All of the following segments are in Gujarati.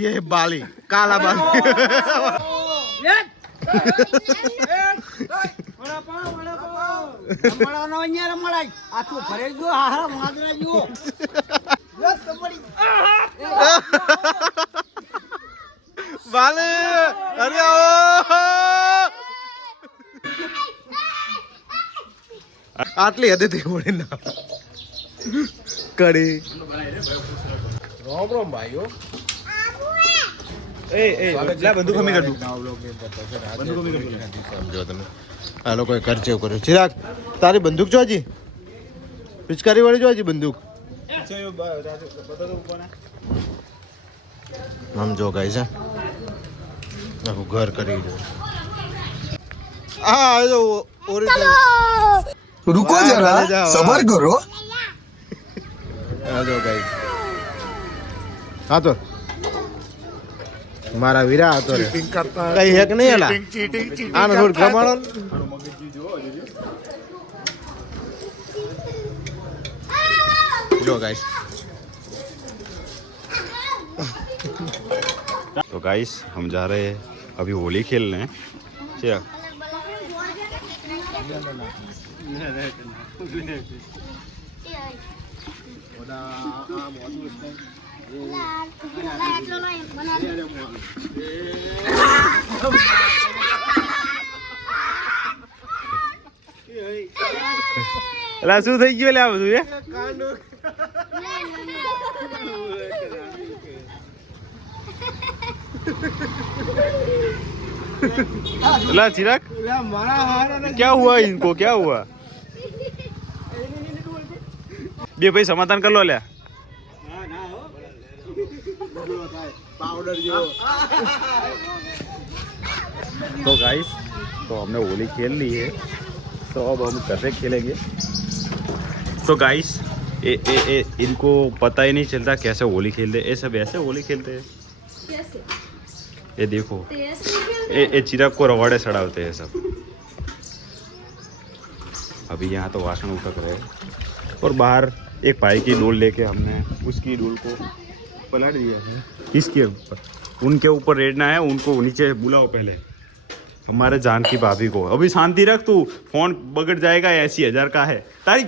ये बाली काला बाली बाले अरे आटली हदेથી ઓળે ના કડી રોમ રોમ ભાઈઓ એ લા બંદૂક હમી કર દઉં બંદૂક હમી કર સમજો તમે આ લોકોએ કરચેવ કર્યો ચિરાગ તારી બંદૂક જો હજી પિચકારી વાળી જો હજી બંદૂક આમ જો ગાઈસ આખું ઘર કરી દો આ જો ઓરિજિનલ रुको जरा सबर करो आ जाओ गाइस हाँ तो मारा वीरा तो कहीं है कि नहीं हला आना थोड़ी प्रमाण जो गाइस तो गाइस हम जा रहे हैं अभी होली खेलने क्या એલા શું થઈ ગયું લે આ બધું एला चिराग क्या हुआ इनको क्या हुआ બે ભાઈ સમાધાન कर लो ल्या तो गाइस तो हमने होली खेल ली है तो अब हम कैसे खेलेंगे तो गाइस इनको पता ही नहीं चलता कैसे होली खेलते ये सब ऐसे होली खेलते हैं ये देखो ये चिराग को रवाड़े चढ़ाते हैं सब अभी यहाँ तो वासन उठक रहे और बाहर एक भाई की डोल लेके हमने उसकी डोल को पलट दिया है इसके ऊपर उनके ऊपर रेडना है उनको नीचे बुलाओ पहले हमारे जान की भाभी को अभी शांति रख तू फोन बगड़ जाएगा 80,000 का है तारी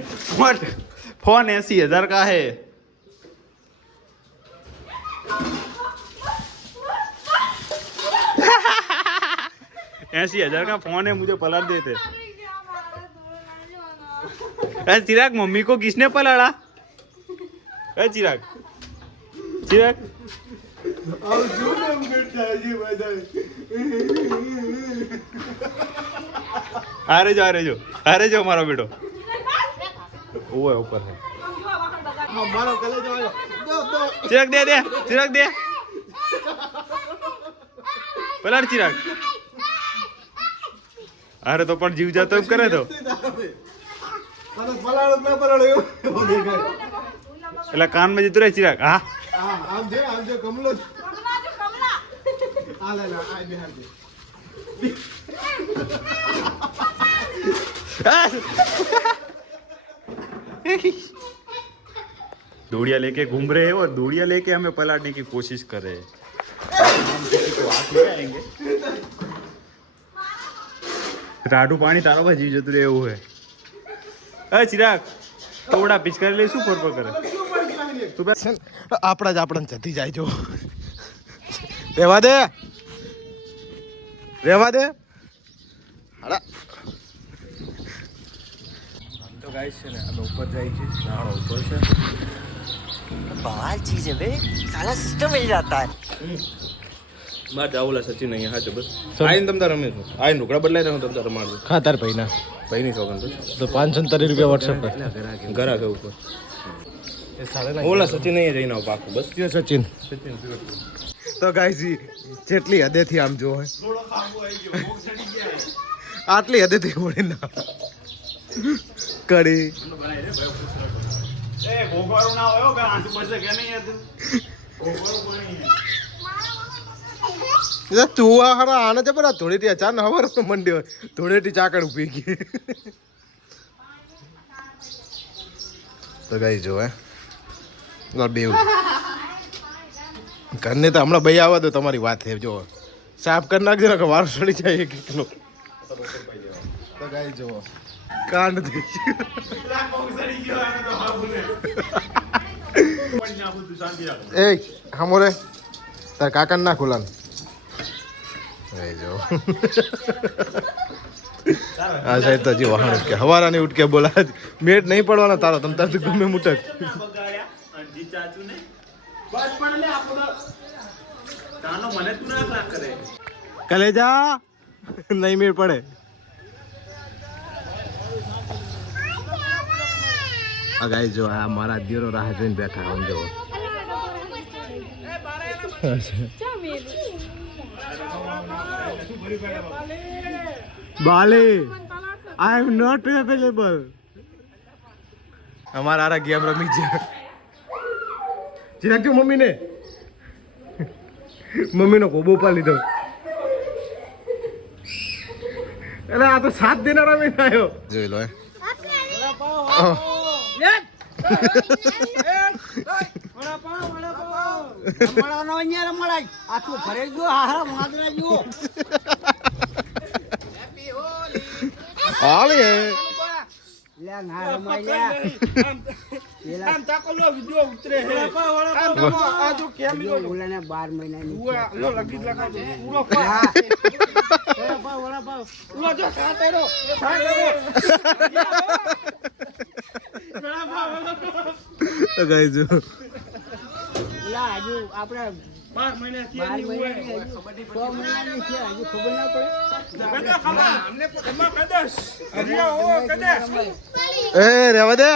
फोन 80,000 का है $80,000 का फोन है मुझे पलट देते चिराग मम्मी को किसने पलड़ा चिराग चिराग अरे जो हमारा बेटो वो है ऊपर है चिराग दे पलट चिराग अरे तो पर जीव जातो करे तो એટલે કાન માં જતું રહે ચિરાગ હા આમ જો કમલો આ લે આ બિહાર દે दौड़िया लेके घूम रहे हैं और दौड़िया लेके हमें पलटने की कोशिश कर रहे हैं हम किसी को हाथ ले आएंगे राडू पानी तारा पर जीव जतु रहे એવું है અ ચિરાગ થોડા પિચકારી લે શું ફરફર કરે તું બેસ આપણા જ આપણને જતી જાય જો રહેવા દે તો ગાઈસ છે ને અમે ઉપર જાય છે નાળો ઉપર છે बवाल चीज है बे साला सिस्टम मिल जाता है બાર જાવલા સચિન અહીંયા હાચો બસ આઈને તમ તાર રમે છો આઈને ઢોકળા બદલાઈ દઉં તમ તાર રમાડું ખાતર ભાઈના ભાઈની સોગન તો 570 રૂપિયા વોટ્સએપ પર ઘરા કે ઉપર ઓલા સચિન અહીંયા જઈને આવ પાકું બસ સચિન તો ગાઈસ જેટલી હદેથી આમ જો આટલી હદેથી ઓળે ના કડી એ ગોગવાળું ના હોય કે આંસુ પડશે કે નહીં હતું ગોગવાળું પાણી तू हरा आना जबर थोड़ी टी अचानक हवर मंडी थोड़ी टी चाकड़ उपी की तो गाइस जो है बेव ઘરને તો હમણાં ભાઈ આવવા દો, તમારી વાત છે. જો સાફ કરી નાખજો ને કે વારો સડી જાય એક એકલો. તો ગાઈ જો કાંડ થઈ ગયું. એ હમોરે તાર કાકા ના ખુલાન જો આ સાઈડ તો હજી વાહન ઉઠકે હવારાની ઉઠકે બોલા મેટ નહીં પડવાનો તારો તમ તાર ગમે મુટક કલેજા નહીં મેળ પડે. આ ગાય જો આ મારા દીરો રાહ જોઈને બેઠા આમ જો બાલે આઈ એમ નોટ અવેલેબલ. અમારા આરા ગેમ રમી છે. ચિરાગ જો મમ્મીને મમ્મીનો કોબો પા લીધો. અરે આ તો 7 દિન રમીને આવ્યો. જોઈ લો એ રેવા દે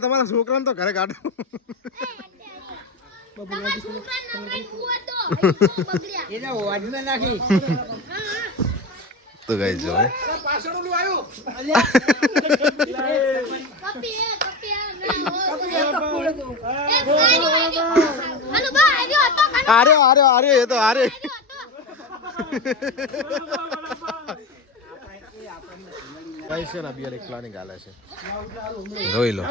તમારા છોકરાને તો ઘરે કાઢો. તો ગાઈ જો આર્યો એ તો આરે પ્લાનિંગ હાલે છે. જોઈ લો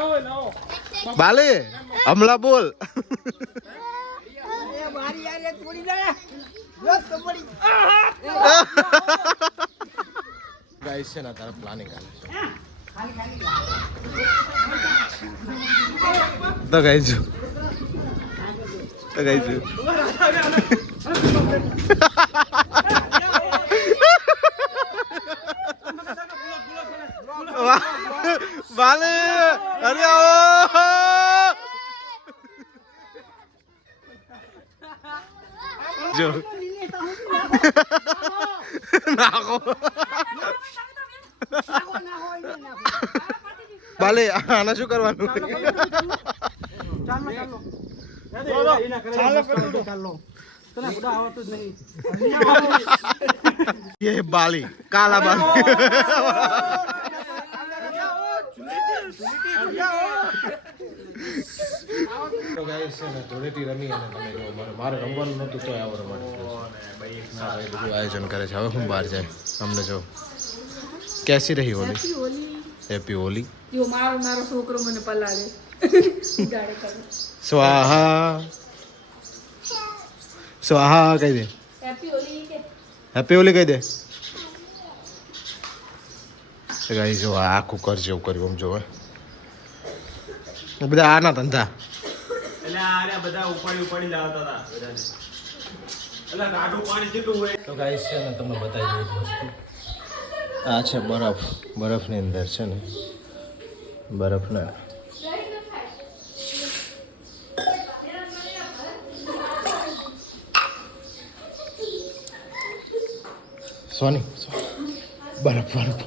બાલે હમલા બોલ. ગાઈસ છે ને તારા પ્લાનિંગ હાલે છે. તો ગાઈસ બાલે અરે જો નાખો બાલે આના શું કરવાનું. ये बाली काला बाली તો ગાઈસ છે ને ધૂળેટી રમી અને તમે જો મારે રમવાનું નહોતું તો આવો રમવાનું બધું આયોજન કરે છે. હવે હું બહાર જાય અમને જો કેસી રહી હોલી. હેપી હોલી. મારો છોકરો મને પલાળે. સ્વાહા સ્વાહા કહી દે. હેપી હોલી કહી દે. ગાઈસ જો આખું કર જેવું કર્યું આમ જોવે બધા આના ધંધા. એટલે આ બધા ઉપાડી લાવતા હતા બધાને. એટલે ગાઢું પાણી કેટલું હોય. તો ગાઈસ છે ને તમને બતાવી દઉં વસ્તુ. આ છે બરફ. બરફની અંદર છે ને બરફના સોની બરફ વાળું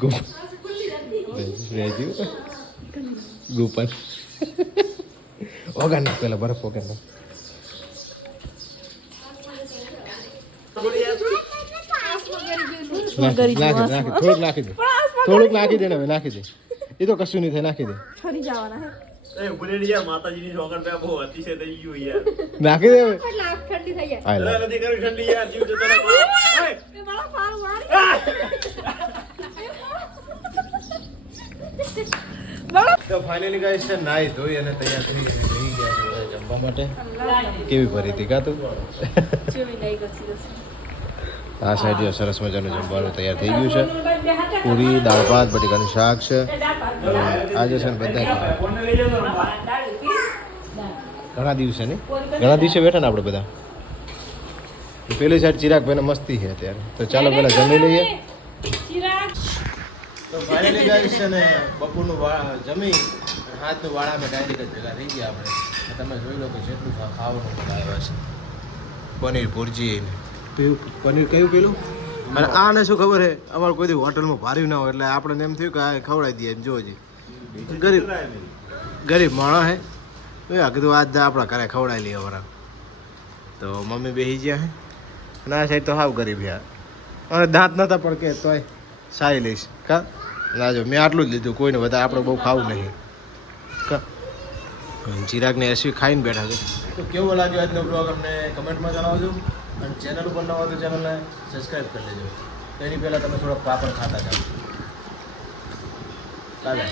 ગો રેજી ગોપાલ ઓગા નાખ પેલા બરફ ઓગા નાખ. થોડુંક નાખી દે ને હવે નાખી દે. એ તો કશું નહીં થાય નાખી દે. માતાજીની છોકર પે બહુ અતિશય થઈ ગયું યાર. નાખી દે હવે. ઠંડી થઈ જાય. હાલ નથી કરી ઠંડી યાર જીવ જતો રહે. તો ફાઇનલી ગાઈસ છે નાઈ ધોઈ અને તૈયાર થઈ ગયા છે. જમવા માટે કેવી ભરી હતી કાં તું જેવી લઈ ગઈ આ સાઈડ જો સરસ મજાનું જમવાનું તૈયાર થઈ ગયું છે પૂરી દાળ ભાત બટેકાનું શાક છે આજે છે ને બધા ઘણા દિવસે નહીં ઘણા દિવસે બેઠા ને આપણે બધા પેલી સાઈડ ચિરાગભાઈને મસ્તી છે અત્યારે તો ચાલો પહેલાં જમી લઈએ તો ફાઇનલી ગાઈસ છે ને બપોરનું જમી હાથનું વાળા અમે ડાયરેક્ટ જ ભેગા થઈ ગયા આપણે તમે જોઈ લો કે જેટલું ખાવાનું બનાવ્યા છે પનીર ભુરજી પનીર કયું પેલું અને આને શું ખબર છે અમારે કોઈ દી હોટલમાં ભાર્યું ના હોય એટલે આપણને એમ થયું કે આ ખવડાવી દઈએ એમ જોજી ગરીબ માણસ હે કીધું આજ આપણા ઘરે ખવડાવી લઈએ અમારા તો મમ્મી બેસી ગયા હે અને આ સાઈડ તો હાવ ગરીબ યાર અને દાંત નતા પણ કે તોય સારી લઈશ કા ના જો મેં આટલું જ લીધું કોઈને વધારે આપણે બહુ ખાવું નહીં કા ચિરાગને એસવી ખાઈને બેઠા છે તો કેવો લાગ્યો આજનો બ્લોગ અમને કમેન્ટમાં જણાવજો અને ચેનલ ઉપર ન હોય તો ચેનલને સબસ્ક્રાઈબ કરી લેજો તો એની પહેલાં તમે થોડા પાપડ ખાતા જાઓ ચાલે